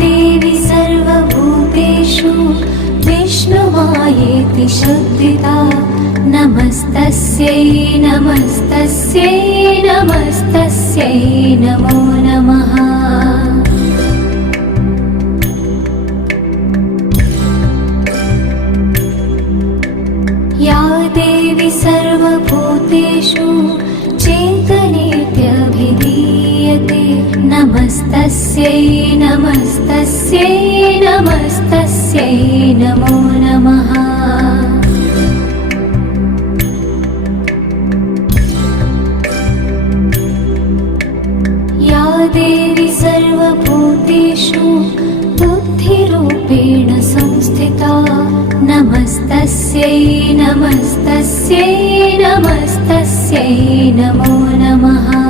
देवी सर्वभूतेषु विष्णुमायेति शब्दिता नमस्तस्यै नमस्तस्यै नमस्तस्यै नमो नमः। या देवी सर्वभूतेषु चेतनेत्यभिधीयते नमस्तस्यै नमस्तस्यै नमस्तस्यै नमो नमः। या देवी सर्वभूतेषु बुद्धिरूपेण संस्थिता नमस्तस्यै नमस्तस्यै नमस्तस्यै नमो नमः।